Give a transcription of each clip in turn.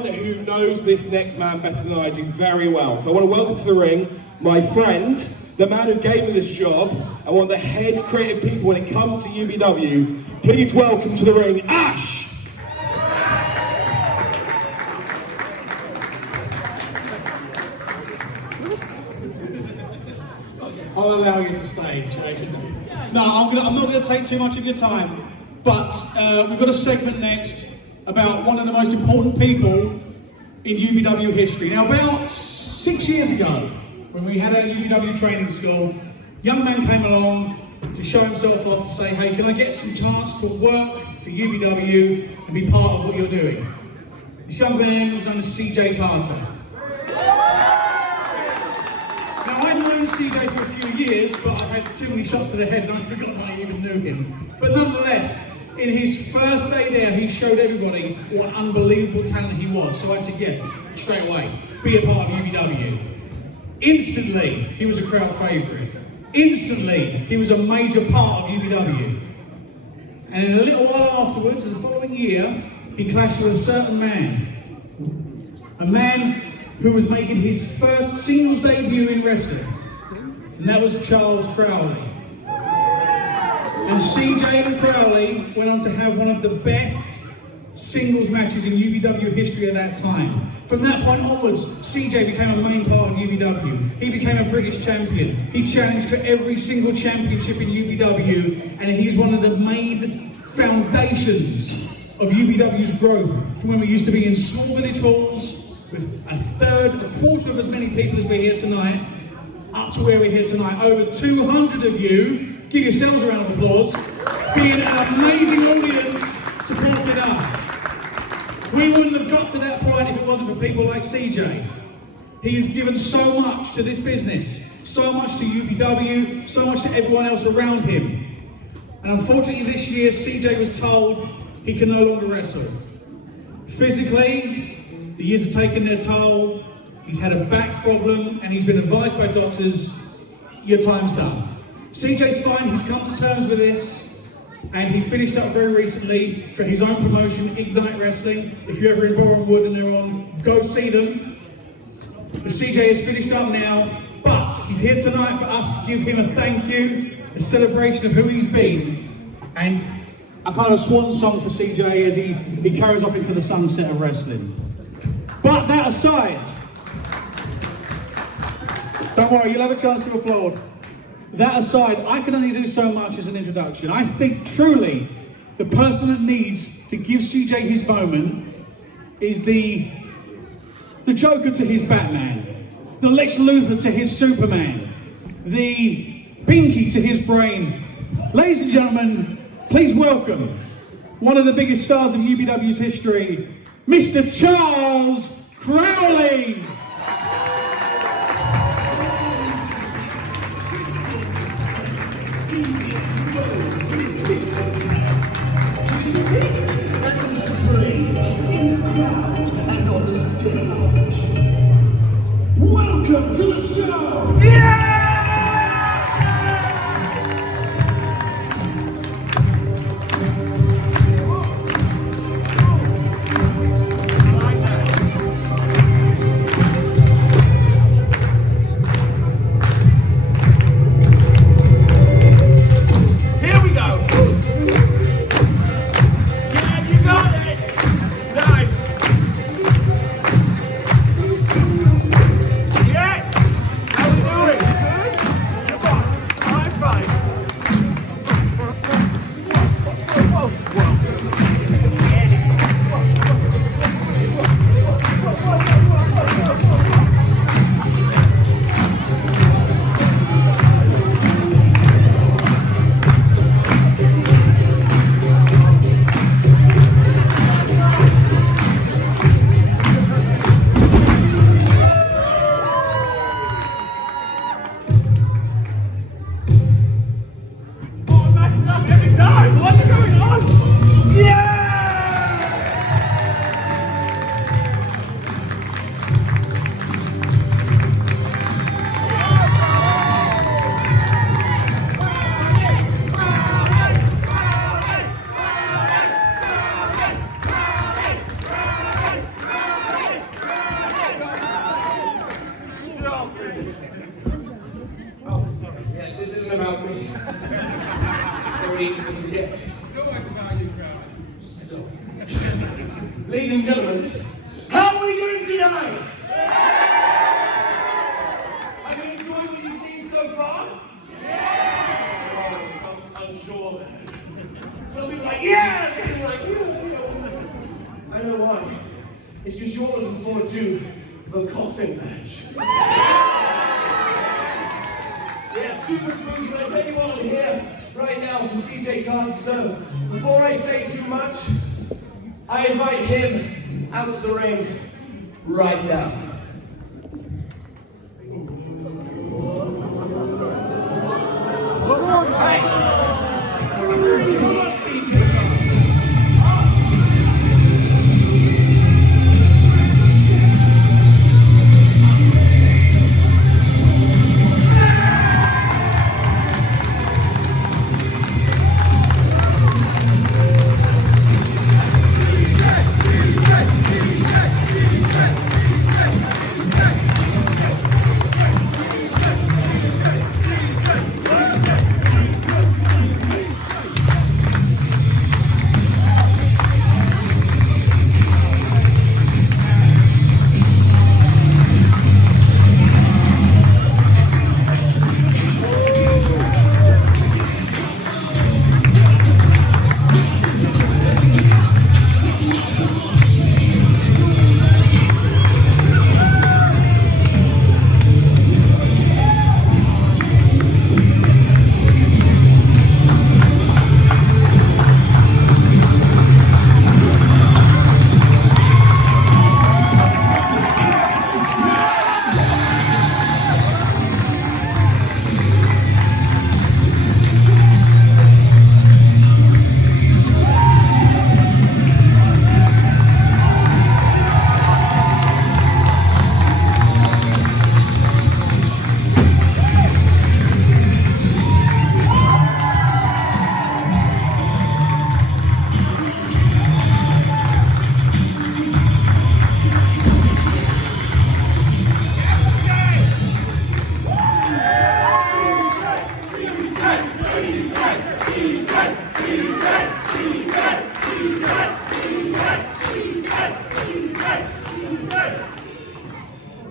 someone who knows this next man better than I do very well. So I want to welcome to the ring my friend, the man who gave me this job, and one of the head creative people when it comes to UBW. Please welcome to the ring, Ash! I'll allow you to stay, Jason. No, I'm not going to take too much of your time, but we've got a segment next about one of the most important people in UBW history. Now, about 6 years ago, when we had our UBW training school, a young man came along to show himself off, to say, hey, can I get some chance to work for UBW and be part of what you're doing? This young man was known as CJ Carter. Now, I've known CJ for a few years, but I've had too many shots to the head and I've forgotten I even knew him. But nonetheless, in his first day there, he showed everybody what an unbelievable talent he was. So I said, yeah, straight away, be a part of UBW. Instantly, he was a crowd favourite. Instantly, he was a major part of UBW. And in a little while afterwards, in the following year, he clashed with a certain man. A man who was making his first singles debut in wrestling. And that was Charles Crowley. And CJ and Crowley went on to have one of the best singles matches in UBW history at that time. From that point onwards, CJ became a main part of UBW. He became a British champion. He challenged for every single championship in UBW, and he's one of the main foundations of UBW's growth from when we used to be in small village halls with a quarter of as many people as we're here tonight, up to where we're here tonight. Over 200 of you, give yourselves a round of applause, being an amazing audience supporting us. We wouldn't have got to that point if it wasn't for people like CJ. He has given so much to this business, so much to UBW, so much to everyone else around him. And unfortunately this year, CJ was told he can no longer wrestle. Physically, the years have taken their toll. He's had a back problem and he's been advised by doctors, your time's done. CJ's fine, he's come to terms with this. And he finished up very recently for his own promotion, Ignite Wrestling. If you're ever in Boreham Wood and they're on, go see them. But CJ is finished up now, but he's here tonight for us to give him a thank you, a celebration of who he's been, and a kind of swan song for CJ as he carries off into the sunset of wrestling. But that aside, don't worry, you'll have a chance to applaud. That aside, I can only do so much as an introduction. I think truly the person that needs to give CJ his moment is the Joker to his Batman, the Lex Luthor to his Superman, the Pinky to his Brain. Ladies and gentlemen, please welcome one of the biggest stars of UBW's history, Mr. Charles Crowley. In the crowd and on the stage. Welcome to the show! Yeah! Yes! How are we doing? Very easy to forget. It's always about you, Crowley. Ladies and gentlemen, how are we doing tonight? Have you enjoyed what you've seen so far? Yeah! Oh, I'm unsure. Some people are like, yeah! Some people are like, yeah! I know why. It's just you're looking forward to the coffin match. Yeah, super smooth, but I tell you what, I'm here right now for CJ cards, so before I say too much, I invite him out to the ring right now.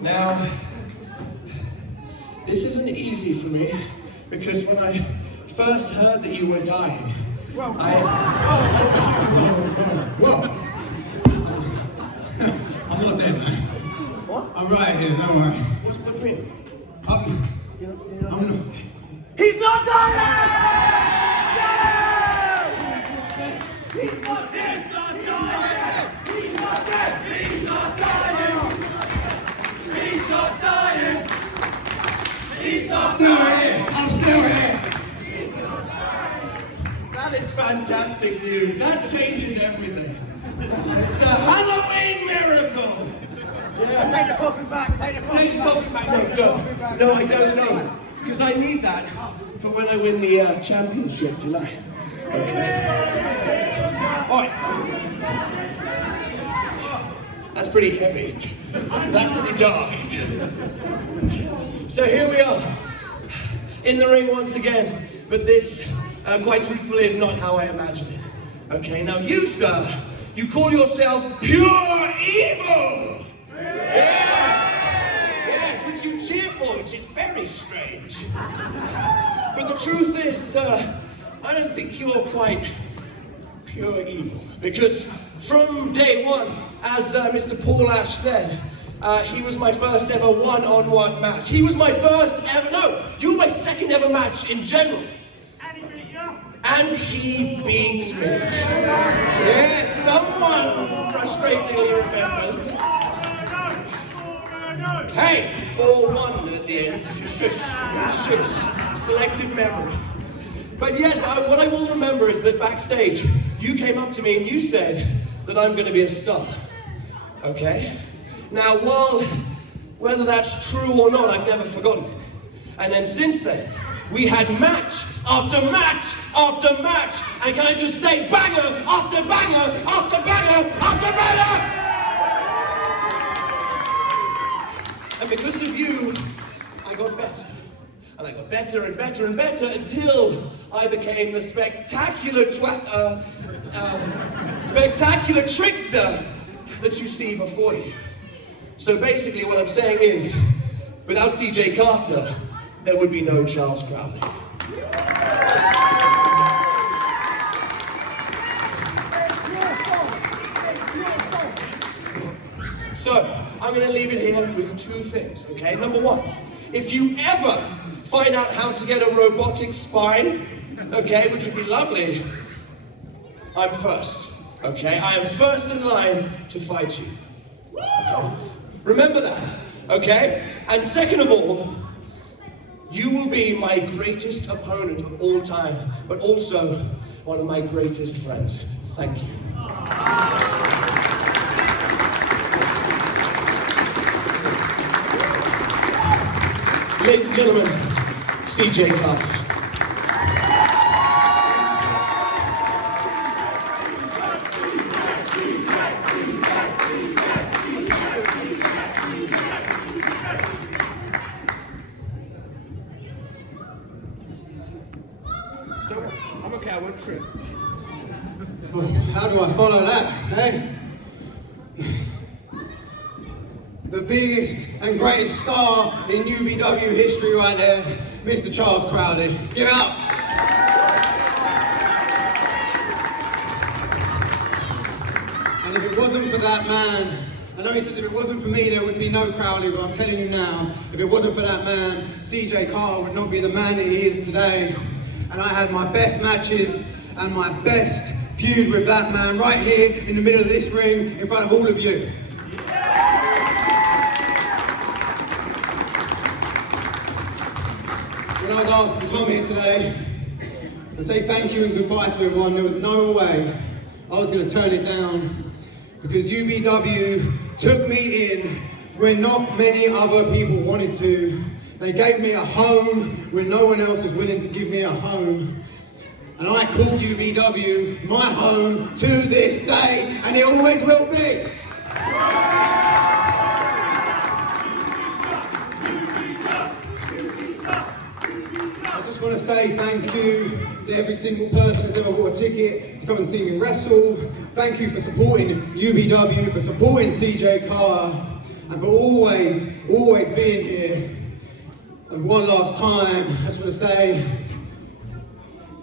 Now, this isn't easy for me, because when I first heard that you were dying, Whoa. I'm not dead, man. What? I'm right here, don't worry. What do you mean? I'm not. He's not dying! He's not dead! He's not dying! He's not dead! He's not dying! He's not dying! He's not Still dying! here! I'm still here! That is fantastic news. That changes everything. It's a Halloween miracle! Yeah. Take the coffin back, take the Take the coffin coffee back. No, don't. No, I don't know. It's because I need that for when I win the championship tonight. Alright. That's pretty heavy. That's pretty dark. So here we are, in the ring once again, but this, quite truthfully, is not how I imagined it. Okay, now you, sir, you call yourself pure evil! Yeah! Yes, which you cheer for, which is very strange. But the truth is, I don't think you're quite pure evil. Because from day one, as Mr. Paul Ash said, he was my first ever one-on-one match. He was my first ever, no, you were my second ever match in general. And he beat me. Yes, someone frustratingly remembers. Hey, 4-1 at the end. Shush, shush. Selective memory. But yes, what I will remember is that backstage, you came up to me and you said that I'm going to be a star. Okay? Now, whether that's true or not, I've never forgotten it. And then since then, we had match after match after match. And can I just say, banger after banger after banger after banger! And because of you, I got better. And I got better and better and better until I became the spectacular trickster that you see before you. So basically what I'm saying is, without CJ Carter, there would be no Charles Crowley. So, I'm going to leave it here with two things, okay? Number one, if you ever find out how to get a robotic spine, okay, which would be lovely, I'm first, okay? I am first in line to fight you. Remember that, okay? And second of all, you will be my greatest opponent of all time, but also one of my greatest friends. Thank you. Ladies and gentlemen, CJ Carter. I'm okay, I won't trip. How do I follow that, eh? The biggest and greatest star in UBW history right there, Mr. Charles Crowley. Give it up. And if it wasn't for that man, I know he says if it wasn't for me there would be no Crowley, but I'm telling you now, if it wasn't for that man, CJ Carter would not be the man that he is today. And I had my best matches and my best feud with that man right here in the middle of this ring in front of all of you. When I was asked to come here today and say thank you and goodbye to everyone, there was no way I was going to turn it down, because UBW took me in when not many other people wanted to. They gave me a home when no one else was willing to give me a home. And I called UBW my home to this day, and it always will be. I just want to say thank you to every single person that's ever bought a ticket to come and see me wrestle. Thank you for supporting UBW, for supporting CJ Carter, and for always being here. And one last time, I just want to say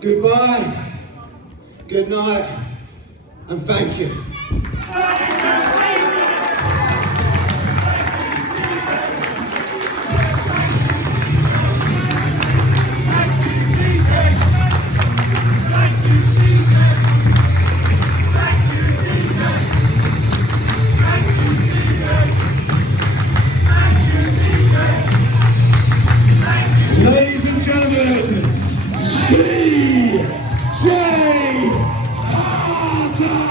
goodbye, good night, and thank you. Ladies and gentlemen, CJ Carter!